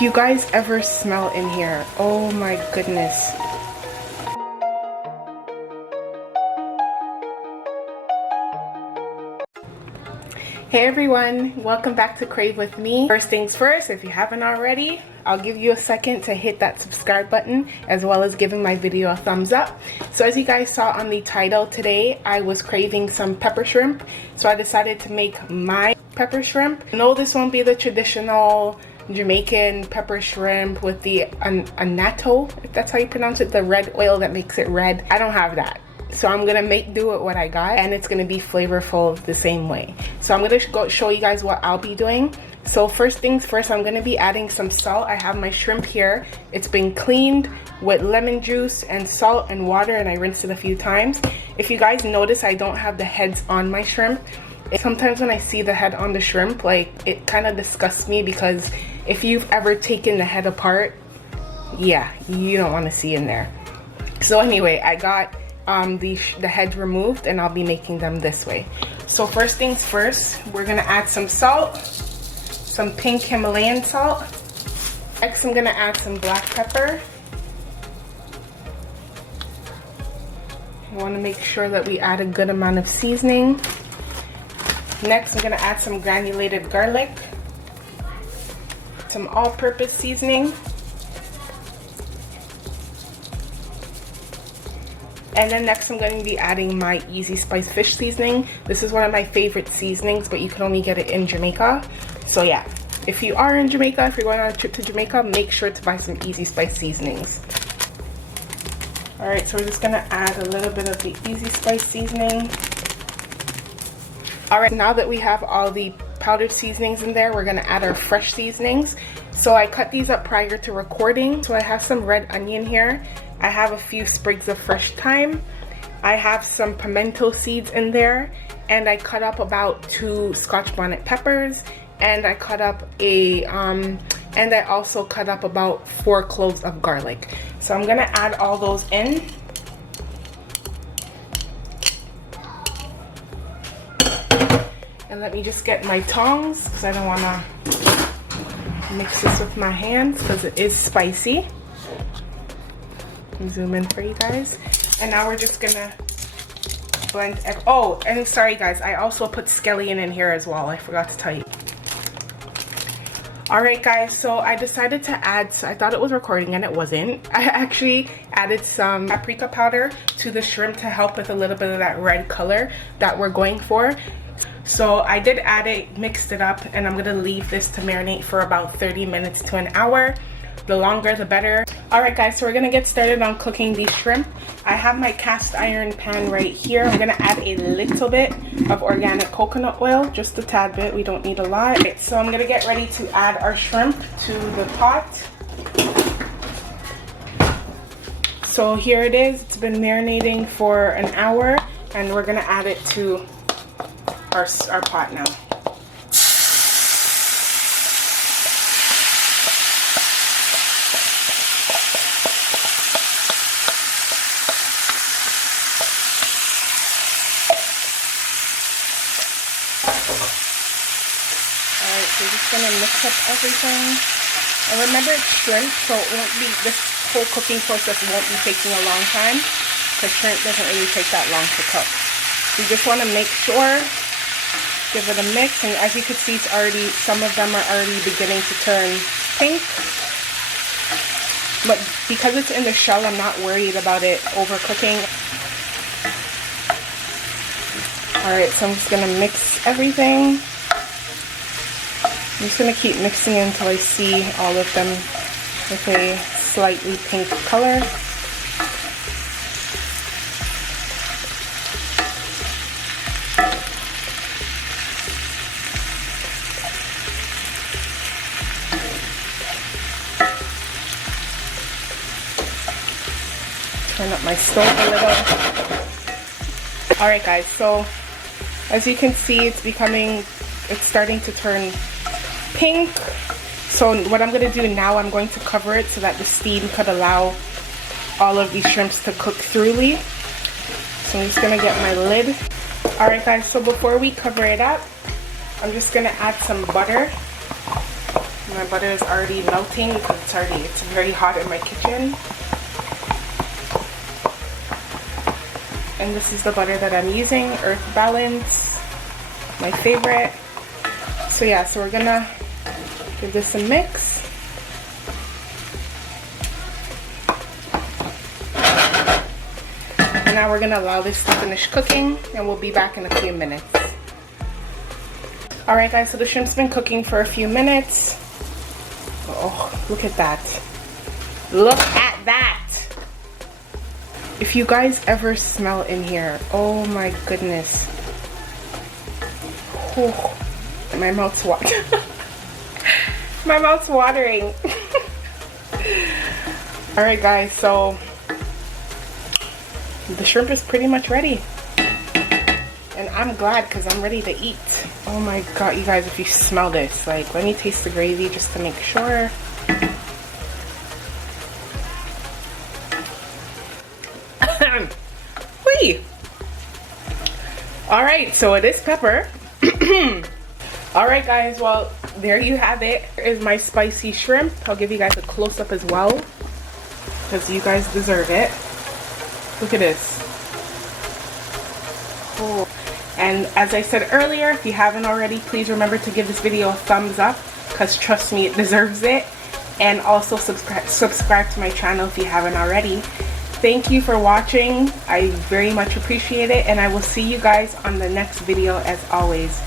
If you guys ever smell in here, oh my goodness. Hey everyone, welcome back to Crave with me. First things first, if you haven't already, I'll give you a second to hit that subscribe button as well as giving my video a thumbs up. So as you guys saw on the title, today I was craving some pepper shrimp, so I decided to make my pepper shrimp. No, this won't be the traditional Jamaican pepper shrimp with the annatto, if that's how you pronounce it, the red oil that makes it red. I don't have that. So I'm gonna make do with what I got, and it's gonna be flavorful the same way. So I'm gonna go show you guys what I'll be doing. So first things first, I'm gonna be adding some salt. I have my shrimp here. It's been cleaned with lemon juice and salt and water, and I rinsed it a few times. If you guys notice, I don't have the heads on my shrimp. Sometimes when I see the head on the shrimp, like, it kind of disgusts me, because if you've ever taken the head apart, yeah, you don't want to see in there. So anyway, I got the head removed, and I'll be making them this way. So first things first, we're gonna add some salt, some pink Himalayan salt. Next, I'm gonna add some black pepper. I want to make sure that we add a good amount of seasoning. Next, I'm gonna add some granulated garlic, some all-purpose seasoning, and then next I'm going to be adding my Easi spice fish seasoning. This is one of my favorite seasonings, but you can only get it in Jamaica. So yeah, if you are in Jamaica, if you're going on a trip to Jamaica, make sure to buy some Easi spice seasonings. Alright, so we're just going to add a little bit of the Easi spice seasoning. Alright, now that we have all the powdered seasonings in there, we're going to add our fresh seasonings. So I cut these up prior to recording. So I have some red onion here. I have a few sprigs of fresh thyme. I have some pimento seeds in there, and I cut up about 2 Scotch bonnet peppers, and I cut up and I also cut up about 4 cloves of garlic. So I'm gonna add all those in. And let me just get my tongs, because I don't wanna mix this with my hands, because it is spicy. Zoom in for you guys. And now we're just gonna blend. Oh, and sorry guys, I also put Skellion in here as well. I forgot to tell you. Alright guys, so I decided to add, so I thought it was recording and it wasn't. I actually added some paprika powder to the shrimp to help with a little bit of that red color that we're going for. So I did add it, mixed it up, and I'm gonna leave this to marinate for about 30 minutes to an hour. The longer the better. Alright guys, so we're gonna get started on cooking these shrimp. I have my cast iron pan right here. I'm gonna add a little bit of organic coconut oil, just a tad bit, we don't need a lot. Okay, so I'm gonna get ready to add our shrimp to the pot. So here it is, it's been marinating for an hour, and we're gonna add it to our pot now. We're just gonna mix up everything. And remember, it's shrimp, so it won't be, this whole cooking process won't be taking a long time, because shrimp doesn't really take that long to cook. So you just want to make sure, give it a mix, and as you can see, it's already, some of them are already beginning to turn pink. But because it's in the shell, I'm not worried about it overcooking. Alright, so I'm just gonna mix everything. I'm just going to keep mixing until I see all of them with a slightly pink color. Turn up my stove a little. Alright guys, so as you can see, it's starting to turn pink. So what I'm going to do now, I'm going to cover it so that the steam could allow all of these shrimps to cook thoroughly. So I'm just going to get my lid. Alright guys, so before we cover it up, I'm just going to add some butter. I'm my butter is already melting because it's very hot in my kitchen. And this is the butter that I'm using, Earth Balance, my favorite. So yeah, so we're gonna give this a mix. And now we're gonna allow this to finish cooking, and we'll be back in a few minutes. Alright guys, so the shrimp's been cooking for a few minutes. Oh, look at that. Look at that! If you guys ever smell in here, oh my goodness. Oh, my mouth's watering. My mouth's watering. Alright guys, so the shrimp is pretty much ready. And I'm glad because I'm ready to eat. Oh my god, you guys, if you smell this, like, let me taste the gravy just to make sure. Whee! Alright, so it is pepper. Alright guys, well, there you have it. Here is my spicy shrimp. I'll give you guys a close-up as well, because you guys deserve it. Look at this. Oh. And as I said earlier, if you haven't already, please remember to give this video a thumbs up, because trust me, it deserves it. And also subscribe to my channel if you haven't already. Thank you for watching. I very much appreciate it, and I will see you guys on the next video as always.